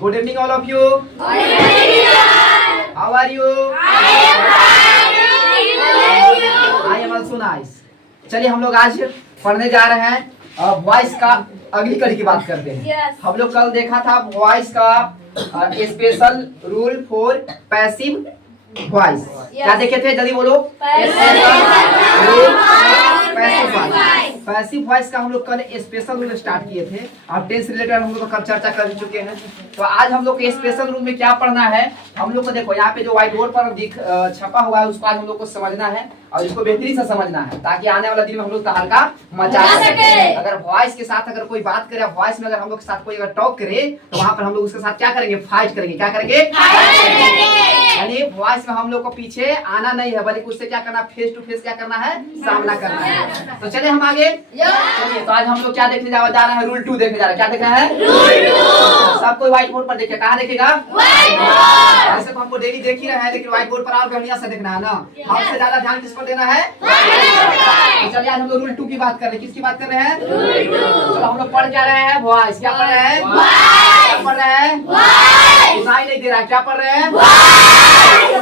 Good evening, all of you. Good evening, sir. How are you? I am fine. I am also nice. चलिए हम लोग आज पढ़ने जा रहे हैं वॉइस का अगली कड़ी की बात करते हैं। Yes. हम लोग कल देखा था वॉइस का special rule for passive voice. क्या देखे थे, जल्दी बोलो। पैसिव वॉइस का हम लोग कल स्पेशल रूल स्टार्ट किए थे। अब टेंस रिलेटेड हम लोग कल चर्चा कर चुके हैं। तो आज हम लोग के स्पेशल रूल में क्या पढ़ना है, हम लोग को देखो यहाँ पे जो व्हाइट बोर्ड पर छपा हुआ है उसको आज हम लोग को समझना है और इसको बेहतरीन से समझना है ताकि आने वाला दिन में हम लोग तहलका मचा सके। अगर वॉइस के साथ अगर कोई बात करे, वॉइस में अगर हम लोग के साथ कोई अगर टॉक करे तो वहाँ पर हम लोग उसके साथ क्या करेंगे, फाइट करेंगे। क्या करेंगे? यानी वॉइस में हम लोग को पीछे आना नहीं है, बल्कि उससे क्या करना, फेस टू फेस क्या करना है, सामना करना है। तो चले हम आगे चलिए। तो आज हम लोग क्या देखने जा रहे हैं, रूल 2 देखने जा रहे हैं। क्या देखना है? सब कोई व्हाइट बोर्ड पर देखे, कहाँ देखेगा? वैसे तो हमको डेली देख ही रहे हैं, लेकिन व्हाइट बोर्ड पर और बढ़िया से देखना है ना। हमसे ज्यादा ध्यान किस पर देना है? तो चलिए आज हम लोग रूल 2 की बात कर रहे हैं। किसकी बात कर रहे हैं? चलो हम लोग पढ़ क्या रहे हैं, वॉइस। क्या पढ़ रहे हैं? क्या पढ़ रहे हैं? सुनाई नहीं दे रहा है, क्या पढ़ रहे हैं?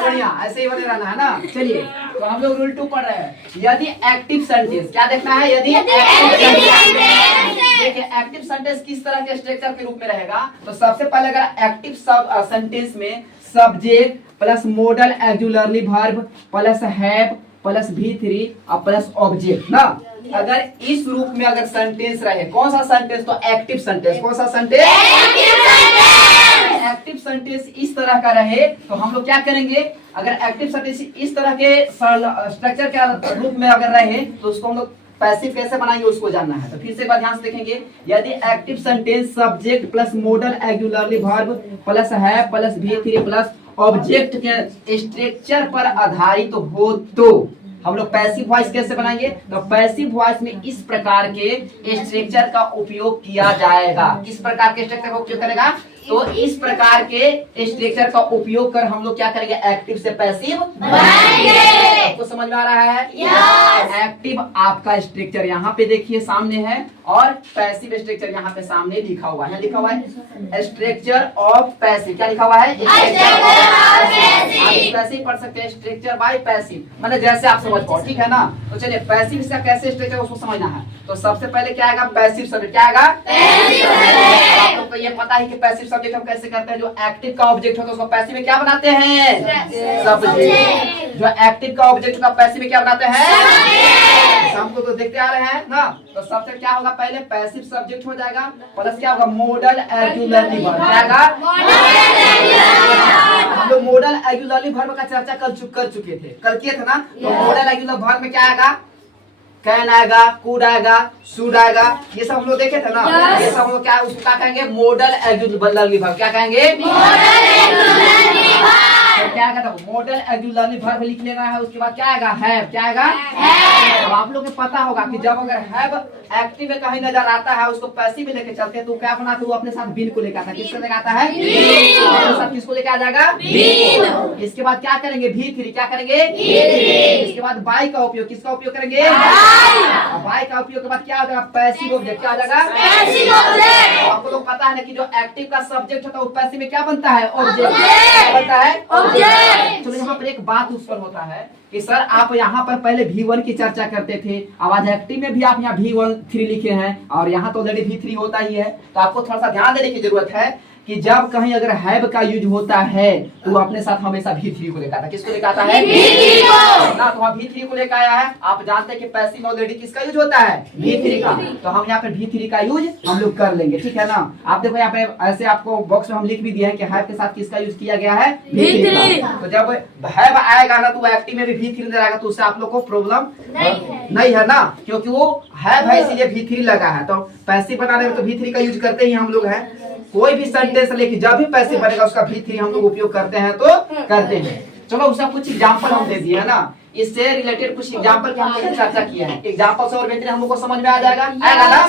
बढ़िया, ऐसे ही बने रहना है ना। चलिए तो हम लोग रूल 2 पढ़ रहे हैं। यदि एक्टिव सेंटेंस, क्या देखना है? यदि देखिए एक्टिव सेंटेंस किस तरह के स्ट्रक्चर के रूप में रहेगा। तो सबसे पहले अगर एक्टिव सेंटेंस में subject plus model auxiliary verb plus have plus V3 और प्लस ऑब्जेक्ट ना, अगर इस रूप में अगर सेंटेंस रहे, कौन सा सेंटेंस? तो एक्टिव सेंटेंस। कौन सा सेंटेंस? एक्टिव सेंटेंस इस तरह का रहे तो हम लोग क्या करेंगे, अगर एक्टिव सेंटेंस इस तरह के स्ट्रक्चर के रूप में अगर रहे तो उसको हम लोग पैसिव कैसे बनाएंगे उसको जानना है। तो फिर से एक बार ध्यान से देखेंगे। यदि active sentence subject plus model auxiliary verb plus have plus V3 plus object के स्ट्रक्चर पर आधारित हो तो हम लोग पैसिव वॉइस कैसे बनाएंगे। तो पैसिव वॉइस में इस प्रकार के स्ट्रक्चर का उपयोग किया जाएगा। किस प्रकार के स्ट्रक्चर का उपयोग करेगा? तो इस प्रकार के स्ट्रक्चर का उपयोग कर हम लोग क्या करेंगे, एक्टिव से पैसिव बनाएंगे। आपको समझ में आ रहा है? एक्टिव आपका स्ट्रक्चर यहाँ पे देखिए सामने है और पैसिव स्ट्रक्चर यहाँ पे सामने लिखा हुआ है। लिखा हुआ है स्ट्रक्चर ऑफ पैसिव। क्या लिखा हुआ है? आप पैसिव पढ़ सकते हैं, स्ट्रक्चर बाय पैसिव, मतलब जैसे आप समझ पाओ, ठीक है ना। तो चलिए पैसिव से कैसे स्ट्रक्चर उसको समझना है। तो सबसे पहले क्या आएगा, पैसिव सब्जेक्ट। क्या आएगा? आप लोग को ये पता है कि पैसिव सब्जेक्ट हम कैसे करते हैं। जो एक्टिव का ऑब्जेक्ट होता है उसको पैसिव में क्या बनाते हैं? सब्जेक्ट। जो एक्टिव का ऑब्जेक्ट होता है पैसिव में क्या बनाते हैं? हमको तो देखते आ रहे हैं ना। तो सबसे क्या होगा, पहले पैसिव सब्जेक्ट हो जाएगा प्लस क्या होगा, मॉडल ऑक्सिलरी वर्ब। क्या आएगा? हम लोग मॉडल ऑक्सिलरी वर्ब का चर्चा कर चुके थे, कल किए थे ना। तो मॉडल ऑक्सिलरी वर्ब में क्या आएगा, कैन आएगा, कुड आएगा, शुड आएगा, ये सब हम लोग देखे थे ना। ये सब हम लोग क्या उसको क्या कहेंगे, मॉडल ऑक्सिलरी वर्ब। क्या कहेंगे? तो क्या आएगा, मॉडल ऑक्सिलरी वर्ब लिख लेना है। उसके बाद क्या आएगा, हैव। क्या आएगा? तो आप लोग को पता होगा कि जब अगर हैव एक्टिव में कहीं नजर आता है उसको पैसिव में लेके चलते हैं तो क्या बनाते हैं, वो अपने साथ बीन को लेकर आता है। किससे लेकर आता है? अपने साथ किसको लेकर आ जाएगा? बीन। इसके बाद क्या करेंगे, V3। क्या करेंगे? इसके बाद बाय का उपयोग, किसका उपयोग करेंगे? बाय का उपयोग के बाद क्या हो जाएगा, पैसिव ऑब्जेक्ट। क्या हो जाएगा? Passive object. आपको लोग पता है ना कि जो एक्टिव का सब्जेक्ट होता है वो पैसिव में क्या बनता है, ऑब्जेक्ट बनता है, ऑब्जेक्ट। चलो यहाँ पर एक बात उस पर होता है कि सर आप यहाँ पर पहले V1 की चर्चा करते थे, अब आज एक्टिव में भी आप यहाँ V1 लिखे हैं और यहाँ तो ऑलरेडी V3 होता ही है। तो आपको थोड़ा सा ध्यान देने की जरूरत है कि जब कहीं अगर हैव का यूज होता है तो वो अपने साथ हमेशा V3 को लेकर आता है। किसको लेकर आता है? V3 को ना। तो हम V3 को लेकर आया है। आप जानते हैं कि पैसिव में ऑलरेडी किसका यूज होता है, V3 का। तो हम यहाँ पे V3 का यूज हम लोग कर लेंगे, ठीक है ना। आप देखो यहाँ पे ऐसे आपको बॉक्स में हम लिख भी दिया है कि हैव के साथ किसका यूज किया गया है, V3 का। तो जब हैव आएगा ना तो एक्टिव में भी V3 नजर आएगा, तो उससे आप लोग को प्रॉब्लम नहीं है ना, क्योंकि वो हैव है इसीलिए V3 लगा है। तो पैसिव बनाने में तो V3 का यूज करते ही हम लोग हैं। कोई भी सेंटेंस लेके जब भी पैसिव बनेगा उसका V3 हम लोग उपयोग करते हैं तो करते हैं। चलो उसका कुछ एग्जांपल हम दे दिए है ना। इससे रिलेटेड कुछ एग्जांपल की हम लोग चर्चा किया है। एग्जांपल से और बेहतर हम लोग को समझ में आ जाएगा, आएगा ना।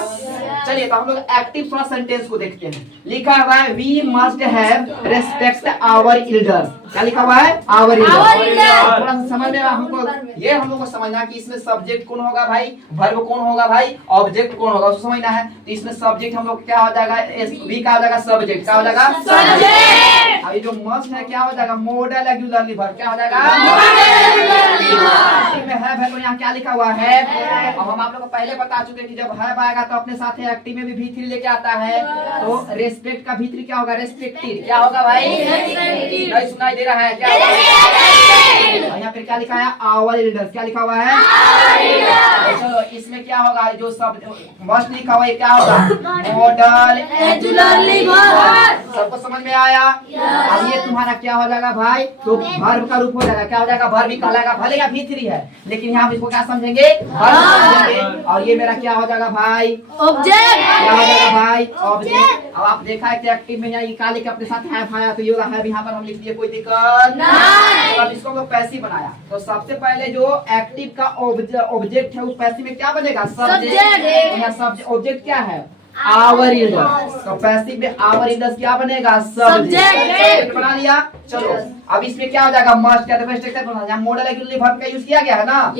चलिए तो हम लोग एक्टिव थोड़ा सेंटेंस को देखते हैं। लिखा हुआ है we must have respect our elders. क्या लिखा हुआ है? Our elders. थोड़ा सा समझ में हमको ये हम लोग को समझना कि इसमें सब्जेक्ट कौन होगा भाई, वर्ब कौन होगा भाई, ऑब्जेक्ट कौन होगा, उसको समझना है। तो इसमें सब्जेक्ट हम लोग क्या हो जाएगा, वी का हो जाएगा सब्जेक्ट, क्या हो जाएगा सब्जेक्ट। अभी जो मस्ट है क्या हो जाएगा, मॉडल रेगुलरली वर्ब, क्या हो जाएगा में है तो यहाँ क्या लिखा हुआ है। अब हम आप लोग को पहले बता चुके हैं कि जब है आएगा तो अपने साथ एक्टिव में भी V3 लेके आता है। तो रेस्पेक्ट का V3 क्या होगा, रेस्पेक्टेड। क्या होगा भाई, नहीं सुनाई दे रहा है क्या होगा? यहाँ पे क्या लिखा है, आवर एल्डर्स। क्या लिखा हुआ है? चलो इसमें क्या होगा, जो सब मस्ट लिखा हुआ है क्या होगा, मॉडल रेगुलरली वर्ब। सबको समझ में आया? अब ये तुम्हारा क्या हो जाएगा भाई, तो वर्ब का रूप हो जाएगा। क्या हो जाएगा, वर्ब ही कहलाएगा, भले या V3 है लेकिन यहाँ इसको क्या समझेंगे, वर्ब समझेंगे। और ये मेरा क्या हो जाएगा भाई, ऑब्जेक्ट। क्या हो जाएगा भाई, ऑब्जेक्ट। अब आप देखा है कि एक्टिव में यहाँ काले के अपने साथ हैव आया तो ये वाला हैव यहाँ पर हम लिख दिए, कोई दिक्कत नहीं। तो अब इसको हम लोग पैसिव बनाया। तो सबसे पहले जो एक्टिव का ऑब्जेक्ट है उस पैसिव में क्या बनेगा, सब्जेक्ट। यहाँ सब्जेक्ट ऑब्जेक्ट क्या है, आवर एल्डर्स। तो पैसिव में आवर एल्डर्स क्या बनेगा, सब्जेक्ट बना लिया। चलो अब इसमें क्या हो जाएगा, मस्ट क्या है, मॉडल रेगुलरली वर्ब का यूज किया गया है ना।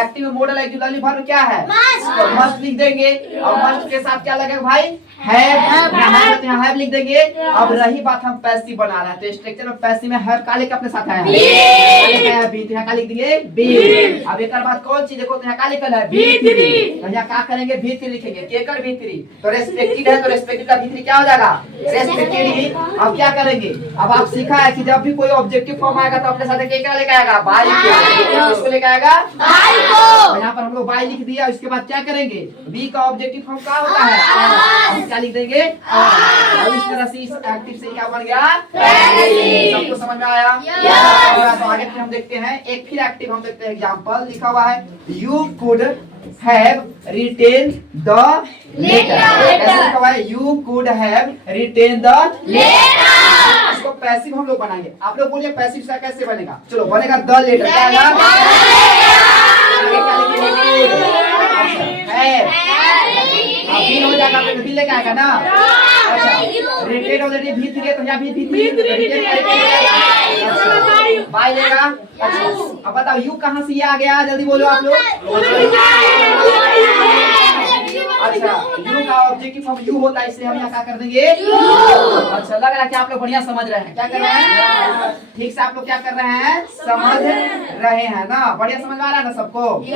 एक्टिव में मॉडल रेगुलरली वर्ब क्या है, तो मस्ट लिख देंगे। और मस्ट के साथ क्या लगेगा भाई, हैव लिख देंगे। अब रही बात हम पैसिव बना रहे हैं तो स्ट्रक्चर में पैसिव में हैव का लेके अपने साथ है बी, तो यहाँ का लिख देंगे बी। अब एक बात कौन सी देखो, तो यहाँ का लिखल है V3, तो यहाँ क्या करेंगे, V3 लिखेंगे। केकर V3, तो रेस्पेक्टेड है तो रेस्पेक्टेड का V3 क्या हो जाएगा, रेस्पेक्टेड ही। अब क्या करेंगे, अब आप सीखा है कि जब भी कोई ऑब्जेक्टिव फॉर्म आएगा तो अपने साथ क्या लेके आएगा, बाई को। किसको लेके आएगा, बाई को। यहाँ पर हम लोग बाई लिख दिया। इसके बाद क्या करेंगे, बी का ऑब्जेक्टिव फॉर्म क्या होता है, क्या लिख देंगे। और इस तरह से इस एक्टिव से क्या बन गया, सबको समझ में आया? तो आगे फिर हम देखते हैं एक फिर एक्टिव हम देखते हैं। एग्जांपल लिखा हुआ है you could have written the letter. ऐसा लिखा हुआ है you could have written the letter. इसको पैसिव हम लोग बनाएंगे। आप लोग बोलिए पैसिव से कैसे बनेगा, चलो बनेगा द लेटर। क्या आएगा, हो जाएगा तो भी लेके आएगा ना। अच्छा रिटेन ऑलरेडी V3 है तो यहाँ भी बाई लेगा। अच्छा अब बताओ यू कहाँ से ये आ गया, जल्दी बोलो आप लोग। अच्छा यू का ऑब्जेक्टिव फॉर्म यू होता है, इसलिए हम यहाँ क्या कर देंगे, अच्छा लग रहा है कि आप लोग बढ़िया समझ रहे हैं। क्या कर रहे हैं, ठीक से आप लोग क्या कर रहे हैं, समझ रहे हैं ना, बढ़िया समझ आ रहा है ना सबको, ठीक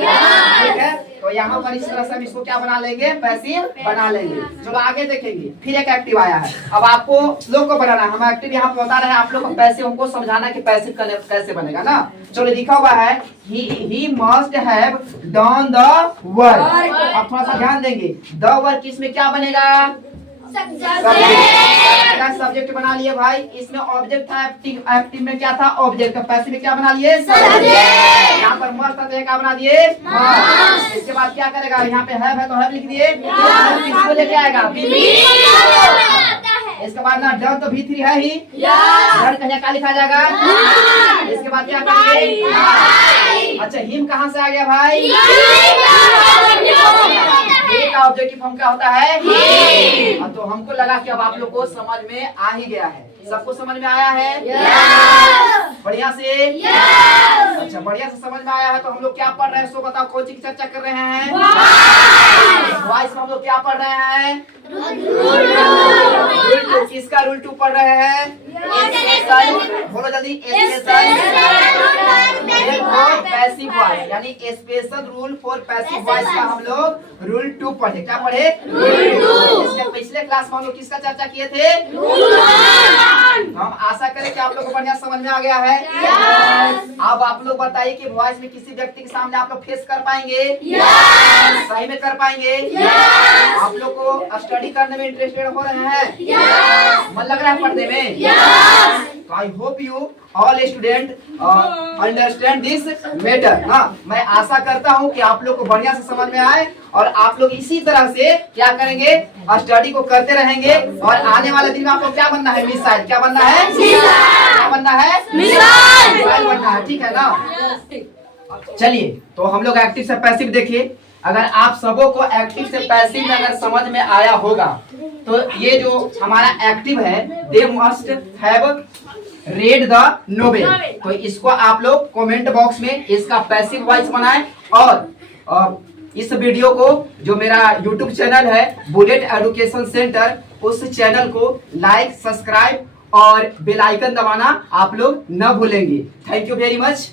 है। तो यहाँ पर इस तरह से हम इसको क्या बना लेंगे, पैसिव बना लेंगे। चलो आगे देखेंगे। फिर एक एक्टिव आया है। अब आपको लोग को बनाना है, हम एक्टिव यहाँ पे बता रहे हैं, आप लोग को पैसिव हमको समझाना कि पैसिव कैसे बनेगा ना। चलो लिखा हुआ है he must have done the work। अब थोड़ा सा ध्यान देंगे, द वर्क इसमें क्या बनेगा, सब्जेक्ट बना लिए भाई। इसमें ऑब्जेक्ट था, एक्टिव में क्या था, ऑब्जेक्ट। पैसिव में क्या बना लिए, सब्जेक्ट। यहाँ पर मस्ट था तो क्या बना दिए, इसके बाद क्या करेगा, यहाँ पे है तो हैव लिख दिए, किसको लेके आएगा, इसके बाद ना डन तो V3 है ही, डन कहीं क्या लिखा जाएगा, इसके बाद क्या करेंगे। अच्छा हिम कहाँ से आ गया भाई, का ऑब्जेक्टिव फॉर्म क्या होता है, तो हमको लगा कि अब आप लोग को समझ में आ ही गया है। सबको समझ में आया है, बढ़िया से, अच्छा बढ़िया से समझ में आया है। तो हम लोग क्या पढ़ रहे हैं, सो बताओ कौन सी की चर्चा कर रहे हैं, वॉइस में हम लोग क्या पढ़ रहे हैं, किसका रूल 2 पढ़ रहे हैं, बोलो जल्दी, पैसिव वॉइस यानी special rule for passive voice का हम लोग रूल 2 पढ़े। क्या पढ़े, इसके पिछले क्लास में हम लोग किसका चर्चा किए थे, हम आशा करें कि आप लोग को बढ़िया समझ में आ गया है। अब आप लोग बताइए कि वॉइस में किसी व्यक्ति के सामने आप लोग फेस कर पाएंगे, सही में कर पाएंगे, आप लोग को स्टडी करने में इंटरेस्टेड हो रहे हैं, मन लग रहा है पढ़ने में। तो I hope you all student understand this matter ना। मैं आशा करता हूं कि आप लोग को बढ़िया से समझ में आए और आप लोग इसी तरह से क्या करेंगे, स्टडी को करते रहेंगे। और आने वाले दिन में आपको क्या बनना है, मिसाइल। क्या बनना है, क्या बनना है, मिसाइल बनना है, ठीक है ना। चलिए तो हम लोग एक्टिव से पैसिव देखिए। अगर आप सबों को एक्टिव से पैसिव में अगर समझ में आया होगा तो ये जो हमारा एक्टिव है, they must have read the novel, तो इसको आप लोग कमेंट बॉक्स में इसका पैसिव वॉइस बनाएं और इस वीडियो को जो मेरा यूट्यूब चैनल है बुलेट एजुकेशन सेंटर, उस चैनल को लाइक, सब्सक्राइब और बेल आइकन दबाना आप लोग न भूलेंगे। Thank you very much.